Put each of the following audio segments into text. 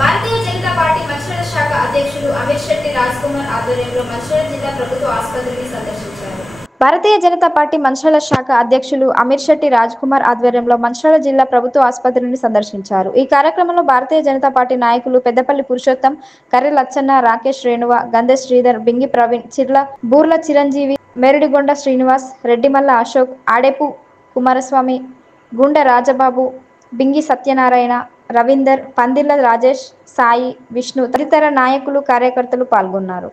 Bharatiya Janata party Mancherial శాఖ అధ్యక్షులు అమీర్ శెట్టి రాజ్ కుమార్ ఆధ్వర్యంలో మంచిర్యాల జిల్లా ప్రభుత్వ ఆసుపత్రిని సందర్శించారు. భారతీయ జనతా పార్టీ మంచిర్యాల శాఖ అధ్యక్షులు అమీర్ శెట్టి రాజ్ కుమార్ ఆధ్వర్యంలో మంచిర్యాల జిల్లా ప్రభుత్వ ఆసుపత్రిని సందర్శించారు. ఈ కార్యక్రమంలో భారతీయ జనతా పార్టీ నాయకులు పెద్దపల్లి పురుషోత్తం, కర్రె లచ్చన్న, రాకేష్ రేణువ, గంధె శ్రీధర్, బింగి ప్రవీణ్, బూర్ల చిరంజీవి, మేరడిగొండ శ్రీనివాస్, రెడ్డిమల్ల అశోక్, ఆడేపు కుమారస్వామి, గుండ రాజబాబు, బింగి సత్యనారాయణ, రవీందర్, పందిర్ల రాజేష్, సాయి, విష్ణు తదితర నాయకులు కార్యకర్తలు పాల్గొన్నారు.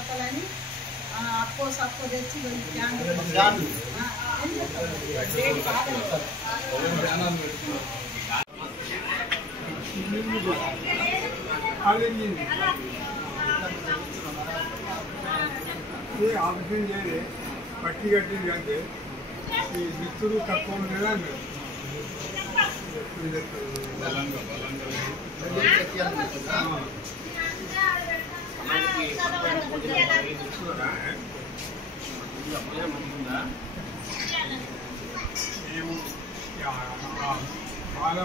పట్టి కట్టింది అంటే ఈ మిత్రులు తక్కువ ఉండేదా బాగా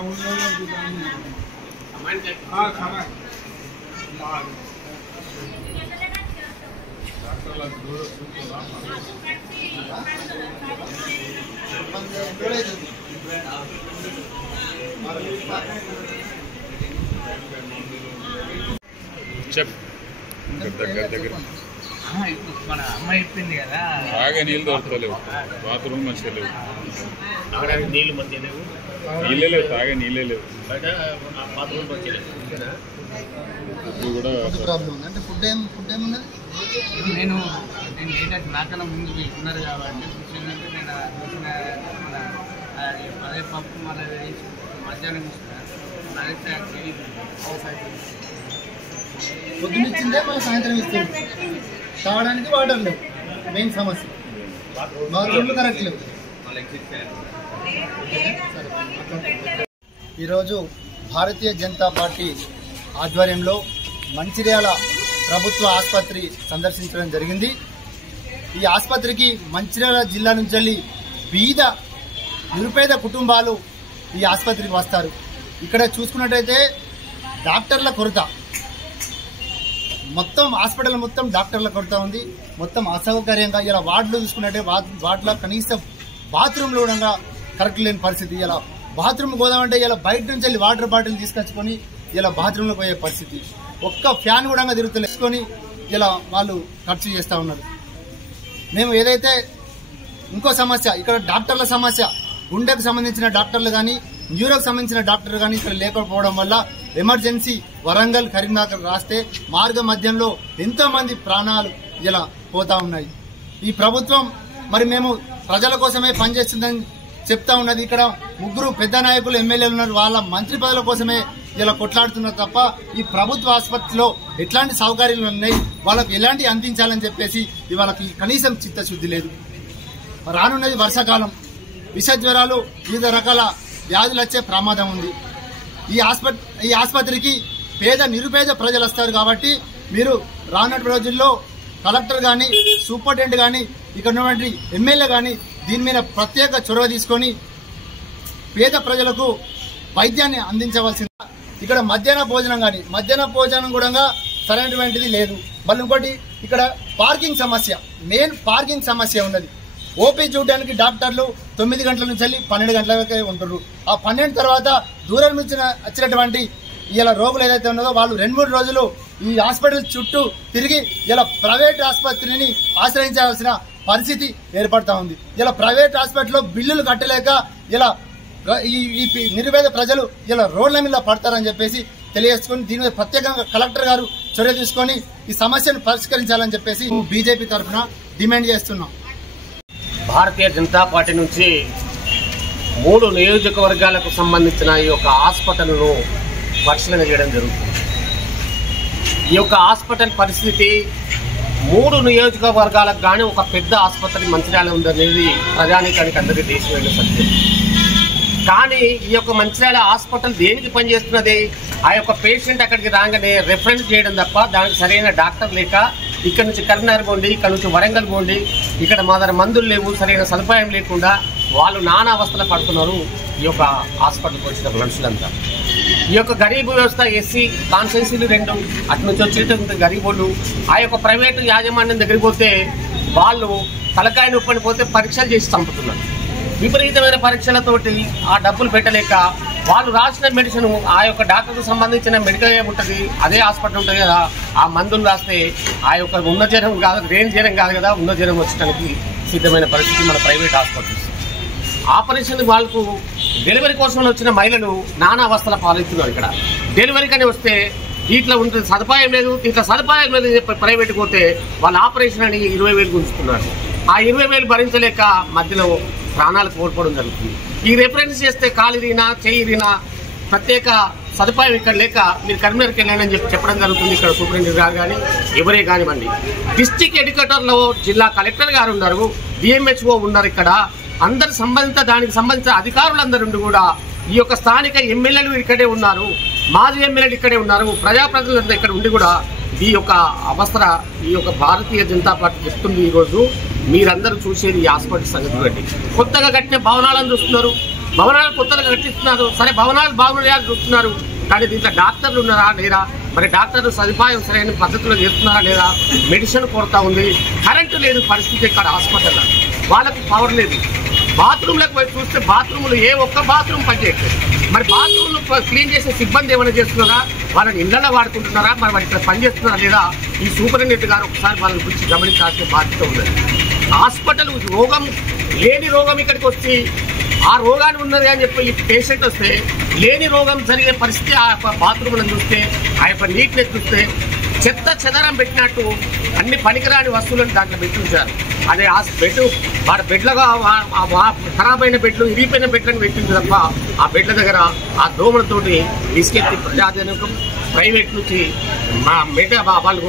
ఉండేది మన అమ్మాయి చెప్పింది కదా, బాగా నీళ్ళు దొరకలేవు, బాత్రూమ్ మంచిగా లేవు, నీళ్ళు మంచిగా లేవు, నీళ్ళే లేవు, తాగే నీళ్ళే లేవు. బాత్రూమ్ మంచిగా లేవు. నేను ఏంటంటే నాకన్నా ముందు ఉన్నారు కాబట్టి ఏంటంటే నేను అదే పప్పు మళ్ళీ మధ్యాహ్నం పొద్దునిచ్చిందే మళ్ళీ సాయంత్రం ఇస్తుంది. తాగడానికి వాటర్ లేవు, మెయిన్ సమస్య. బాత్రూమ్లు కరెక్ట్ లేవు. ఈరోజు భారతీయ జనతా పార్టీ ఆధ్వర్యంలో మంచిర్యాల ప్రభుత్వ ఆసుపత్రి సందర్శించడం జరిగింది. ఈ ఆసుపత్రికి మంచిర్యాల జిల్లా నుంచి వెళ్ళి నిరుపేద కుటుంబాలు ఈ ఆసుపత్రికి వస్తారు. ఇక్కడ చూసుకున్నట్టయితే డాక్టర్ల కొరత, మొత్తం హాస్పిటల్ మొత్తం డాక్టర్ల కొరత ఉంది. మొత్తం అసౌకర్యంగా ఇలా వార్డులు చూసుకున్నట్టే వార్డులో కనీసం బాత్రూమ్లు కూడా కరెక్ట్ లేని పరిస్థితి. ఇలా బాత్రూమ్ పోదామంటే ఇలా బయట నుంచి వెళ్ళి వాటర్ బాటిల్ తీసుకొచ్చుకొని ఇలా బాత్రూంలోకి పోయే పరిస్థితి. ఒక్క ఫ్యాన్ కూడా తిరుగుతుకొని ఇలా వాళ్ళు ఖర్చు చేస్తూ ఉన్నారు. మేము ఏదైతే ఇంకో సమస్య, ఇక్కడ డాక్టర్ల సమస్య, గుండెకు సంబంధించిన డాక్టర్లు కానీ న్యూరోకి సంబంధించిన డాక్టర్లు కానీ ఇక్కడ లేకపోవడం వల్ల ఎమర్జెన్సీ వరంగల్, కరీంనగర్ రాస్తే మార్గ మధ్యంలో ఎంతో మంది ప్రాణాలు ఇలా పోతా ఉన్నాయి. ఈ ప్రభుత్వం మరి మేము ప్రజల కోసమే పనిచేస్తుందని చెప్తా ఉన్నది. ఇక్కడ ముగ్గురు పెద్ద నాయకులు, ఎమ్మెల్యేలు ఉన్నారు, వాళ్ళ మంత్రి పదవుల కోసమే ఇలా కొట్లాడుతున్నారు తప్ప ఈ ప్రభుత్వ ఆసుపత్రిలో ఎట్లాంటి సౌకర్యాలు ఉన్నాయి, వాళ్ళకు ఎలాంటి అందించాలని చెప్పేసి వాళ్ళకి కనీసం చిత్తశుద్ధి లేదు. రానున్నది వర్షాకాలం, విష జ్వరాలు, వివిధ రకాల వ్యాధులు వచ్చే ప్రమాదం ఉంది. ఈ ఆసుపత్రికి నిరుపేద ప్రజలు వస్తారు కాబట్టి మీరు రానున్న రోజుల్లో కలెక్టర్ కానీ, సూపరింటెండెంట్ కానీ, ఇక్కడ ఉన్నటువంటి ఎమ్మెల్యే కానీ దీని మీద ప్రత్యేక చొరవ తీసుకొని పేద ప్రజలకు వైద్యాన్ని అందించవలసింది. ఇక్కడ మధ్యాహ్న భోజనం కూడా సరైనటువంటిది లేదు. మళ్ళీ ఇంకోటి ఇక్కడ పార్కింగ్ సమస్య, మెయిన్ పార్కింగ్ సమస్య ఉన్నది. ఓపీ చూడడానికి డాక్టర్లు 9 గంటల నుంచి వెళ్ళి 12 గంటల వరకే ఉంటారు. ఆ 12 తర్వాత దూరం నుంచి వచ్చినటువంటి ఇలా రోగులు ఏదైతే ఉన్నదో వాళ్ళు 2-3 రోజులు ఈ హాస్పిటల్ చుట్టూ తిరిగి ఇలా ప్రైవేట్ ఆసుపత్రిని ఆశ్రయించాల్సిన పరిస్థితి ఏర్పడతా ఉంది. ఇలా ప్రైవేట్ హాస్పిటల్లో బిల్లులు కట్టలేక ఇలా ఈ నిరుపేద ప్రజలు ఇలా రోడ్ల మీద పడతారని చెప్పేసి తెలియజేసుకుని దీని మీద ప్రత్యేకంగా కలెక్టర్ గారు చర్య తీసుకొని ఈ సమస్యను పరిష్కరించాలని చెప్పేసి బీజేపీ తరఫున డిమాండ్ చేస్తున్నాం. భారతీయ జనతా పార్టీ నుంచి 3 నియోజకవర్గాలకు సంబంధించిన ఈ యొక్క హాస్పిటల్ను పరిశీలన చేయడం జరుగుతుంది. ఈ యొక్క హాస్పిటల్ పరిస్థితి 3 నియోజకవర్గాలకు కానీ ఒక పెద్ద ఆసుపత్రి మంచిర్యాల ఉందనేది ప్రజానీకానికి అందరికీ దేశమైన సత్యం. కానీ ఈ యొక్క మంచిర్యాల హాస్పిటల్ దేనికి పనిచేస్తున్నది? ఆ యొక్క పేషెంట్ అక్కడికి రాగానే రెఫరెన్స్ చేయడం తప్ప దానికి సరైన డాక్టర్ లేక ఇక్కడ నుంచి కరీంనగర్ పోండి, ఇక్కడ నుంచి వరంగల్ పోండి, ఇక్కడ మా దగ్గర మందులు లేవు, సరైన సదుపాయం లేకుండా వాళ్ళు నానా అవస్థలు పడుతున్నారు ఈ యొక్క హాస్పిటల్కి వచ్చిన మనుషులంతా. ఈ యొక్క గరీబ్ వ్యవస్థ ఎస్సీ కాన్స్టిట్యున్సీలు 2 అటు నుంచి వచ్చేటువంటి గరీబులు ఆ యొక్క ప్రైవేటు యాజమాన్యం దగ్గరికి పోతే వాళ్ళు తలకాయ నొప్పని పోతే పరీక్షలు చేసి చంపుతున్నారు. విపరీతమైన పరీక్షలతోటి ఆ డబ్బులు పెట్టలేక వాళ్ళు రాసిన మెడిసిన్ ఆ యొక్క డాక్టర్కు సంబంధించిన మెడికల్ ఉంటుంది, అదే హాస్పిటల్ ఉంటుంది కదా, ఆ మందులు రాస్తే ఆ యొక్క ఉన్న జ్వరం కాదు, రేణు జ్వరం కాదు కదా, ఉన్న జ్వరం వచ్చడానికి సిద్ధమైన పరిస్థితి మన ప్రైవేట్ హాస్పిటల్స్. ఆపరేషన్ వాళ్ళకు డెలివరీ కోసం వచ్చిన మహిళలు నానా అవస్థల పాలవుతున్నారు. ఇక్కడ డెలివరీకని వస్తే దీంట్లో ఉంటుంది సదుపాయం లేదు, దీంట్లో సదుపాయం లేదు చెప్పి ప్రైవేట్కి పోతే వాళ్ళ ఆపరేషన్ అని 20,000 గుంజుతున్నారు. ఆ 20,000 భరించలేక మధ్యలో ప్రాణాలు కోల్పోవడం జరుగుతుంది. ఈ రెఫరెన్స్ చేస్తే కాలిరినా చెయ్యిరినా ప్రత్యేక సదుపాయం ఇక్కడ లేక మీరు కరీంనగర్కి వెళ్ళానని చెప్పడం జరుగుతుంది. ఇక్కడ సూపరింటెండెంట్ గారు కానీ ఎవరే కానివ్వండి, డిస్టిక్ ఎడ్యుకేటర్లో జిల్లా కలెక్టర్ గారు ఉన్నారు, డిఎంహెచ్ఓ ఉన్నారు. ఇక్కడ అందరు దానికి సంబంధించిన అధికారులందరూ కూడా ఈ యొక్క స్థానిక ఎమ్మెల్యేలు ఇక్కడే ఉన్నారు, మాజీ ఎమ్మెల్యేలు ఇక్కడే ఉన్నారు, ప్రజాప్రతినిధులంతా ఇక్కడ ఉండి కూడా ఈ యొక్క అవసర ఈ యొక్క భారతీయ జనతా పార్టీ చెప్తుంది. ఈరోజు మీరందరూ చూసేది ఈ హాస్పిటల్ సంగతి బట్టి కొత్తగా కట్టిన భవనాలను చూస్తున్నారు, భవనాలు కొత్తగా కట్టిస్తున్నారు. సరే భవనాలు బాగున్నాయని చూస్తున్నారు, కానీ దీంట్లో డాక్టర్లు ఉన్నారా లేరా, మరి డాక్టర్లు సదుపాయం సరైన పద్ధతిలో చేస్తున్నారా లేదా, మెడిసిన్ కొరత ఉంది, కరెంటు లేదు పరిస్థితి ఇక్కడ హాస్పిటల్లో, వాళ్ళకి పవర్ లేదు. బాత్రూంలకు పోయి చూస్తే బాత్రూములు ఏ ఒక్క బాత్రూమ్ పనిచేయట్లేదు. మరి బాత్రూమ్లు క్లీన్ చేసే సిబ్బంది ఏమైనా చేస్తున్నారా, వాళ్ళని ఇళ్లలో వాడుకుంటున్నారా, మరి వాళ్ళు ఇక్కడ పనిచేస్తున్నారా లేదా, ఈ సూపరింటెండెంట్ గారు ఒకసారి వాళ్ళని గురించి గమనించాల్సిన బాధ్యత ఉన్నది. హాస్పిటల్ రోగం లేని రోగం ఇక్కడికి వచ్చి ఆ రోగాన్ని ఉన్నది అని చెప్పి ఈ పేషెంట్ వస్తే లేని రోగం జరిగే పరిస్థితి ఆ యొక్క బాత్రూమ్లను చూస్తే, ఆ యొక్క నీట్నెస్ చూస్తే చెత్త చెదరం పెట్టినట్టు అన్ని పనికిరాని వస్తువులను దాంట్లో పెట్టించారు. అదే ఆ బెడ్ వాడి బెడ్లుగా ఖరాబ్ అయిన బెడ్లు ఇరిగిపోయిన బెడ్లను పెట్టింది తప్ప ఆ బెడ్ల దగ్గర ఆ దోమలతోటి బిస్కెట్ ప్రజాజనకం ప్రైవేట్ నుంచి మా వాళ్ళు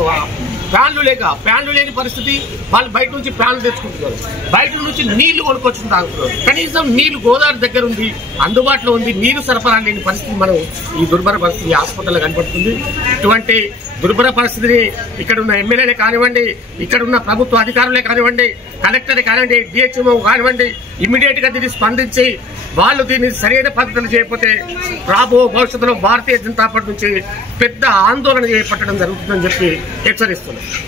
ఫ్యాన్లు లేని పరిస్థితి, వాళ్ళు బయట నుంచి ఫ్యాన్లు తెచ్చుకుంటున్నారు, బయట నుంచి నీళ్లు కొనుక్కొచ్చుకుని తాగుతున్నారు. కనీసం నీళ్లు గోదావరి దగ్గర ఉంది, అందుబాటులో ఉంది, నీరు సరఫరా లేని పరిస్థితి మనం ఈ దుర్భర పరిస్థితి హాస్పిటల్లో కనపడుతుంది. ఇటువంటి దుర్భర పరిస్థితిని ఇక్కడ ఉన్న ఎమ్మెల్యేలే కానివ్వండి, ఇక్కడ ఉన్న ప్రభుత్వ అధికారులే కానివ్వండి, కలెక్టరే కానివ్వండి, డిహెచ్ఓ కానివ్వండి, ఇమ్మీడియట్ గా దీన్ని స్పందించి వాళ్ళు దీన్ని సరైన పద్ధతులు చేయకపోతే రాబో భవిష్యత్తులో భారతీయ జనతా పార్టీ నుంచి పెద్ద ఆందోళన చేపట్టడం జరుగుతుందని చెప్పి హెచ్చరిస్తున్నారు.